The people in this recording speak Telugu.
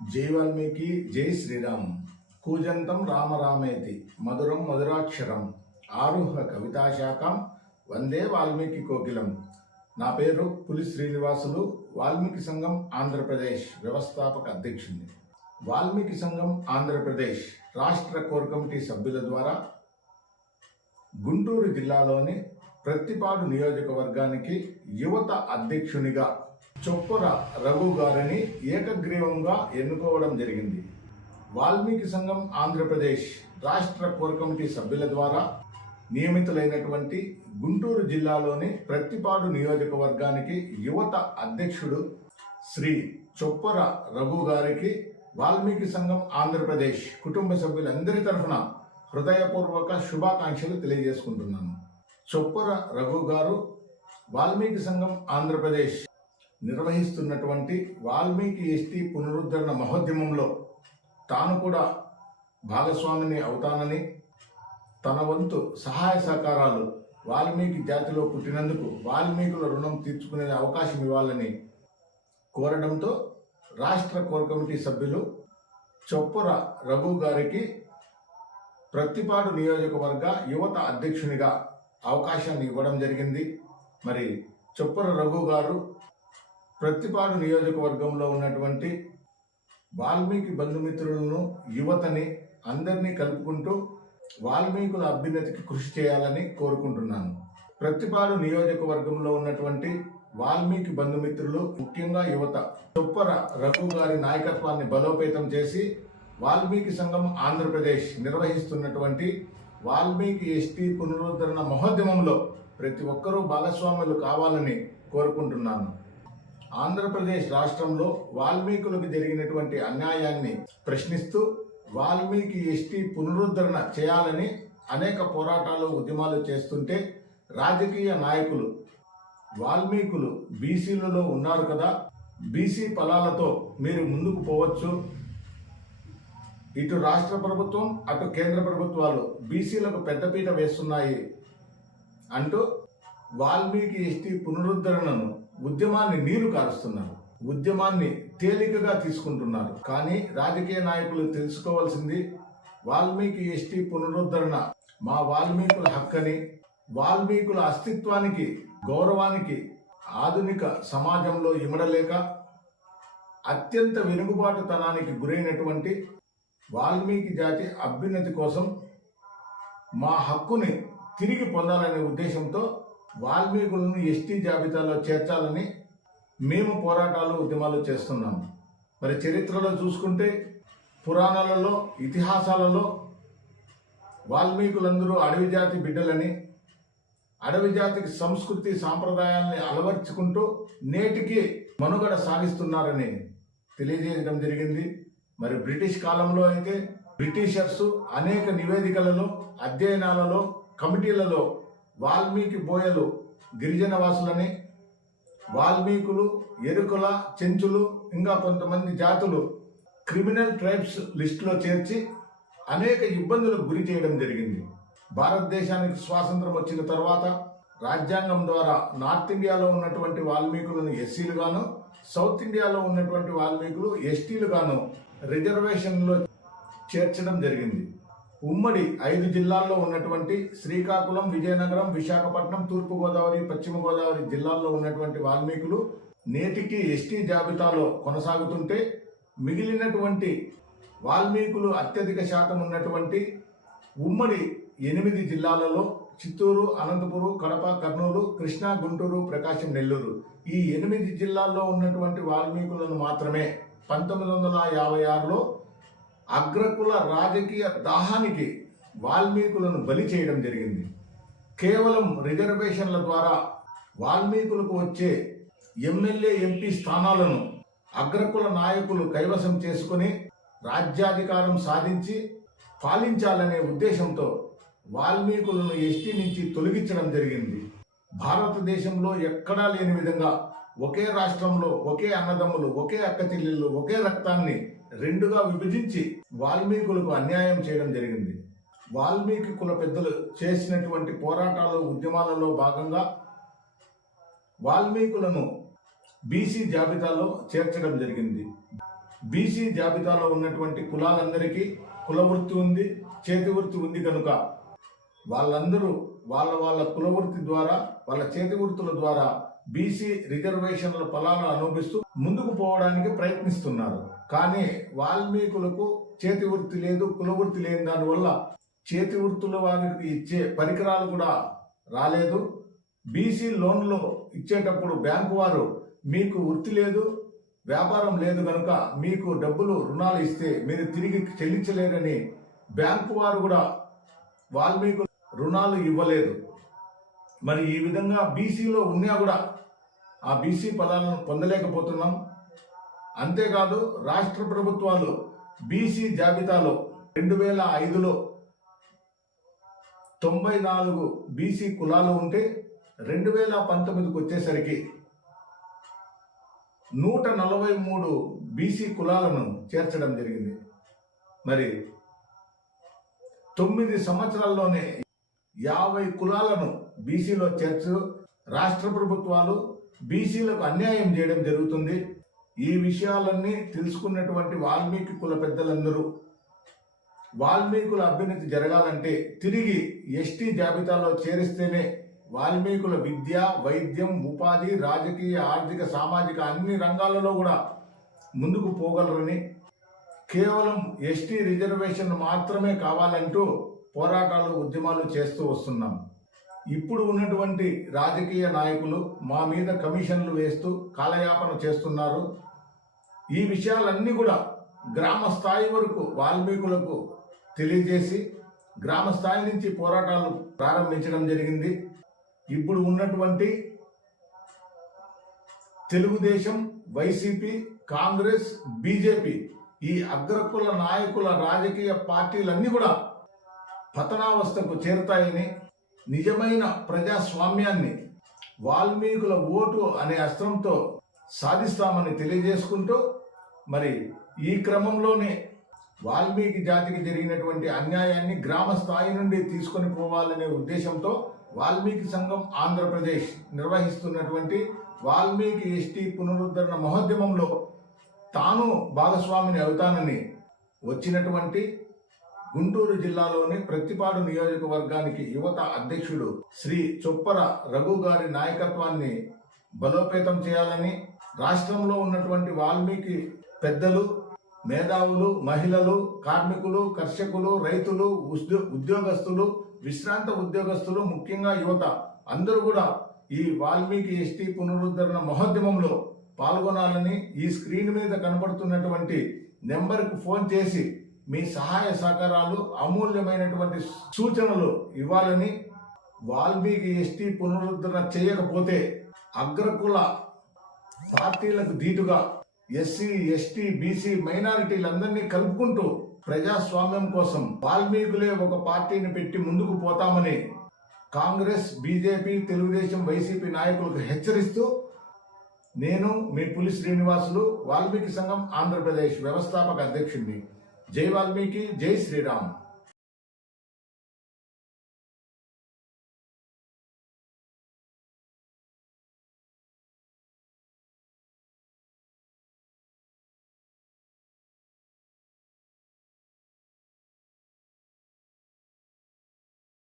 జై వాల్మీకి, జై శ్రీరామ్. కూజంతం రామ రామేతి మధురం మధురాక్షరం ఆరుహ కవితాశాఖం వందే వాల్మీకి కోకిలం. నా పేరు పులి శ్రీనివాసులు, వాల్మీకి సంఘం ఆంధ్రప్రదేశ్ వ్యవస్థాపక అధ్యక్షుడిని. వాల్మీకి సంఘం ఆంధ్రప్రదేశ్ రాష్ట్ర కోర్ కమిటీ సభ్యుల ద్వారా గుంటూరు జిల్లాలోని ప్రత్తిపాడు నియోజకవర్గానికి యువత అధ్యక్షునిగా చొప్పర రఘు గారిని ఏకగ్రీవంగా ఎన్నుకోవడం జరిగింది. వాల్మీకి సంఘం ఆంధ్రప్రదేశ్ రాష్ట్ర కోర్ కమిటీ సభ్యుల ద్వారా నియమితులైనటువంటి గుంటూరు జిల్లాలోని ప్రత్తిపాడు నియోజకవర్గానికి యువత అధ్యక్షుడు శ్రీ చొప్పర రఘు గారికి వాల్మీకి సంఘం ఆంధ్రప్రదేశ్ కుటుంబ సభ్యులందరి తరఫున హృదయపూర్వక శుభాకాంక్షలు తెలియజేసుకుంటున్నాను. చొప్పర రఘు గారు వాల్మీకి సంఘం ఆంధ్రప్రదేశ్ నిర్వహిస్తున్నటువంటి వాల్మీకి ఎస్టీ పునరుద్ధరణ మహోద్యమంలో తాను కూడా భాగస్వామిని అవుతానని, తన వంతు సహాయ సహకారాలు వాల్మీకి జాతిలో పుట్టినందుకు వాల్మీకుల రుణం తీర్చుకునే అవకాశం ఇవ్వాలని కోరడంతో రాష్ట్ర కోర్ కమిటీ సభ్యులు చొప్పర రఘు గారికి ప్రత్తిపాడు నియోజకవర్గ యువత అధ్యక్షునిగా అవకాశాన్ని ఇవ్వడం జరిగింది. మరి చొప్పర రఘు గారు ప్రత్తిపాడు నియోజకవర్గంలో ఉన్నటువంటి వాల్మీకి బంధుమిత్రులను, యువతని అందరినీ కలుపుకుంటూ వాల్మీకుల అభ్యున్నతికి కృషి చేయాలని కోరుకుంటున్నాను. ప్రత్తిపాడు నియోజకవర్గంలో ఉన్నటువంటి వాల్మీకి బంధుమిత్రులు, ముఖ్యంగా యువత చొప్పర రఘు గారి నాయకత్వాన్ని బలోపేతం చేసి వాల్మీకి సంఘం ఆంధ్రప్రదేశ్ నిర్వహిస్తున్నటువంటి వాల్మీకి ఎస్టీ పునరుద్ధరణ మహోద్యమంలో ప్రతి ఒక్కరూ భాగస్వాములు కావాలని కోరుకుంటున్నాను. ఆంధ్రప్రదేశ్ రాష్ట్రంలో వాల్మీకులకు జరిగినటువంటి అన్యాయాన్ని ప్రశ్నిస్తూ వాల్మీకి ఎస్టీ పునరుద్ధరణ చేయాలని అనేక పోరాటాలు, ఉద్యమాలు చేస్తుంటే రాజకీయ నాయకులు వాల్మీకులు బీసీలలో ఉన్నారు కదా, బీసీ ఫలాలతో మీరు ముందుకు పోవచ్చు, ఇటు రాష్ట్ర ప్రభుత్వం అటు కేంద్ర ప్రభుత్వాలు బీసీలకు పెద్దపీట వేస్తున్నాయి అంటూ వాల్మీకి ఎస్టీ పునరుద్ధరణను ఉద్యమాన్ని నీరు కారుస్తున్నారు, ఉద్యమాన్ని తేలికగా తీసుకుంటున్నారు. కానీ రాజకీయ నాయకులు తెలుసుకోవాల్సింది వాల్మీకి ఎస్టీ పునరుద్ధరణ మా వాల్మీకుల హక్కని, వాల్మీకుల అస్తిత్వానికి, గౌరవానికి ఆధునిక సమాజంలో ఇమడలేక అత్యంత వెనుకబాటుతనానికి గురైనటువంటి వాల్మీకి జాతి అభ్యున్నతి కోసం మా హక్కుని తిరిగి పొందాలనే ఉద్దేశంతో వాల్మీకులను ఎస్టీ జాబితాలో చేర్చాలని మేము పోరాటాలు, ఉద్యమాలు చేస్తున్నాము. మరి చరిత్రలో చూసుకుంటే పురాణాలలో, ఇతిహాసాలలో వాల్మీకులందరూ అడవి జాతి బిడ్డలని, అడవి జాతికి సంస్కృతి సాంప్రదాయాల్ని అలవర్చుకుంటూ నేటికి మనుగడ సాగిస్తున్నారని తెలియజేయడం జరిగింది. మరి బ్రిటిష్ కాలంలో అయితే బ్రిటిషర్స్ అనేక నివేదికలలో, అధ్యయనాలలో, కమిటీలలో వాల్మీకి బోయలు గిరిజన వాసులని, వాల్మీకులు, ఎరుకల, చెంచులు, ఇంకా కొంతమంది జాతులు క్రిమినల్ ట్రైబ్స్ లిస్టులో చేర్చి అనేక ఇబ్బందులకు గురి చేయడం జరిగింది. భారతదేశానికి స్వాతంత్రం వచ్చిన తర్వాత రాజ్యాంగం ద్వారా నార్త్ ఇండియాలో ఉన్నటువంటి వాల్మీకులను ఎస్సీలుగాను, సౌత్ ఇండియాలో ఉన్నటువంటి వాల్మీకులు ఎస్టీలుగాను రిజర్వేషన్లో చేర్చడం జరిగింది. ఉమ్మడి 5 జిల్లాల్లో ఉన్నటువంటి శ్రీకాకుళం, విజయనగరం, విశాఖపట్నం, తూర్పుగోదావరి, పశ్చిమ గోదావరి జిల్లాల్లో ఉన్నటువంటి వాల్మీకులు నేటికి ఎస్టీ జాబితాలో కొనసాగుతుంటే మిగిలినటువంటి వాల్మీకులు అత్యధిక శాతం ఉన్నటువంటి ఉమ్మడి 8 జిల్లాలలో చిత్తూరు, అనంతపురం, కడప, కర్నూలు, కృష్ణా, గుంటూరు, ప్రకాశం, నెల్లూరు ఈ 8 జిల్లాల్లో ఉన్నటువంటి వాల్మీకులను మాత్రమే 1956లో అగ్రకుల రాజకీయ దాహానికి వాల్మీకులను బలి చేయడం జరిగింది. కేవలం రిజర్వేషన్ల ద్వారా వాల్మీకులకు వచ్చే ఎమ్మెల్యే, ఎంపీ స్థానాలను అగ్రకుల నాయకులు కైవసం చేసుకుని రాజ్యాధికారం సాధించి పాలించాలనే ఉద్దేశంతో వాల్మీకులను ఎస్టీ నుంచి తొలగించడం జరిగింది. భారతదేశంలో ఎక్కడా లేని విధంగా ఒకే రాష్ట్రంలో ఒకే అన్నదమ్ములు, ఒకే అక్క చెల్లెళ్ళు, ఒకే రక్తాన్ని 2గా విభజించి వాల్మీకులకు అన్యాయం చేయడం జరిగింది. వాల్మీకి కుల పెద్దలు చేసినటువంటి పోరాటాలు, ఉద్యమాలలో భాగంగా వాల్మీకులను బీసీ జాబితాలో చేర్చడం జరిగింది. బీసీ జాబితాలో ఉన్నటువంటి కులాలందరికీ కుల వృత్తి ఉంది, చేతి వృత్తి ఉంది కనుక వాళ్ళందరూ వాళ్ళ కుల వృత్తి ద్వారా, వాళ్ళ చేతి వృత్తుల ద్వారా బీసీ రిజర్వేషన్ల ఫలాలు అనుభవిస్తూ ముందుకు పోవడానికి ప్రయత్నిస్తున్నారు. కానీ వాల్మీకులకు చేతి వృత్తి లేదు, కుల వృత్తి లేని దానివల్ల చేతి వృత్తుల వారికి ఇచ్చే పరికరాలు కూడా రాలేదు. బీసీ లోన్లు ఇచ్చేటప్పుడు బ్యాంకు వారు మీకు వృత్తి లేదు, వ్యాపారం లేదు కనుక మీకు డబ్బులు రుణాలు ఇస్తే మీరు తిరిగి చెల్లించలేరని బ్యాంకు వారు కూడా వాల్మీకు రుణాలు ఇవ్వలేదు. మరి ఈ విధంగా బీసీలో ఉన్నా కూడా ఆ బీసీ ఫలాలను పొందలేకపోతున్నాం. అంతేకాదు రాష్ట్ర ప్రభుత్వాలు బీసీ జాబితాలో 2005లో 94 బీసీ కులాలు ఉంటే 2019కి వచ్చేసరికి 143 బీసీ కులాలను చేర్చడం జరిగింది. మరి 9 సంవత్సరాల్లోనే 50 కులాలను బీసీలో చేర్చు రాష్ట్ర ప్రభుత్వాలు బీసీలకు అన్యాయం చేయడం జరుగుతుంది. ఈ విషయాలన్నీ తెలుసుకున్నటువంటి వాల్మీకి కుల పెద్దలందరూ వాల్మీకుల అభ్యున్నతి జరగాలంటే తిరిగి ఎస్టీ జాబితాలో చేరిస్తేనే వాల్మీకుల విద్య, వైద్యం, ఉపాధి, రాజకీయ, ఆర్థిక, సామాజిక అన్ని రంగాలలో కూడా ముందుకు పోగలరని, కేవలం ఎస్టీ రిజర్వేషన్ మాత్రమే కావాలంటూ పోరాటాలు, ఉద్యమాలు చేస్తూ వస్తున్నాం. ఇప్పుడు ఉన్నటువంటి రాజకీయ నాయకులు మా మీద కమిషన్లు వేస్తూ కాలయాపన చేస్తున్నారు. ఈ విషయాలన్నీ కూడా గ్రామ స్థాయి వరకు వాల్మీకులకు తెలియజేసి గ్రామ స్థాయి నుంచి పోరాటాలు ప్రారంభించడం జరిగింది. ఇప్పుడు ఉన్నటువంటి తెలుగుదేశం, వైసీపీ, కాంగ్రెస్, బీజేపీ ఈ అగ్రకుల నాయకుల రాజకీయ పార్టీలన్నీ కూడా పతనావస్థకు చేరుతాయని, నిజమైన ప్రజాస్వామ్యాన్ని వాల్మీకుల ఓటు అనే అస్త్రంతో సాధిస్తామని తెలియజేసుకుంటూ, మరి ఈ క్రమంలోనే వాల్మీకి జాతికి జరిగినటువంటి అన్యాయాన్ని గ్రామ స్థాయి నుండి తీసుకొని పోవాలనే ఉద్దేశంతో వాల్మీకి సంఘం ఆంధ్రప్రదేశ్ నిర్వహిస్తున్నటువంటి వాల్మీకి ఎస్టీ పునరుద్ధరణ మహోద్యమంలో తాను భాగస్వామిని అవుతానని వచ్చినటువంటి గుంటూరు జిల్లాలోని ప్రత్తిపాడు నియోజకవర్గానికి యువత అధ్యక్షుడు శ్రీ చొప్పర రఘు గారి నాయకత్వాన్ని బలోపేతం చేయాలని, రాష్ట్రంలో ఉన్నటువంటి వాల్మీకి పెద్దలు, మేధావులు, మహిళలు, కార్మికులు, కర్షకులు, రైతులు, ఉద్యోగస్తులు, విశ్రాంత ఉద్యోగస్తులు, ముఖ్యంగా యువత అందరూ కూడా ఈ వాల్మీకి ఎస్టీ పునరుద్ధరణ మహోద్యమంలో పాల్గొనాలని, ఈ స్క్రీన్ మీద కనబడుతున్నటువంటి నెంబర్కు ఫోన్ చేసి మీ సహాయ సహకారాలు, అమూల్యమైనటువంటి సూచనలు ఇవ్వాలని, వాల్మీకి ఎస్టీ పునరుద్ధరణ చేయకపోతే అగ్రకుల పార్టీలకు ధీటుగా ఎస్సీ, ఎస్టీ, బీసీ మైనారిటీలందరినీ కలుపుకుంటూ ప్రజాస్వామ్యం కోసం వాల్మీకులే ఒక పార్టీని పెట్టి ముందుకు పోతామని కాంగ్రెస్, బీజేపీ, తెలుగుదేశం, వైసీపీ నాయకులకు హెచ్చరిస్తూ, నేను మీ పులి శ్రీనివాసులు, వాల్మీకి సంఘం ఆంధ్రప్రదేశ్ వ్యవస్థాపక అధ్యక్షుడిని. జై వాల్మీకి, జై శ్రీరామ్.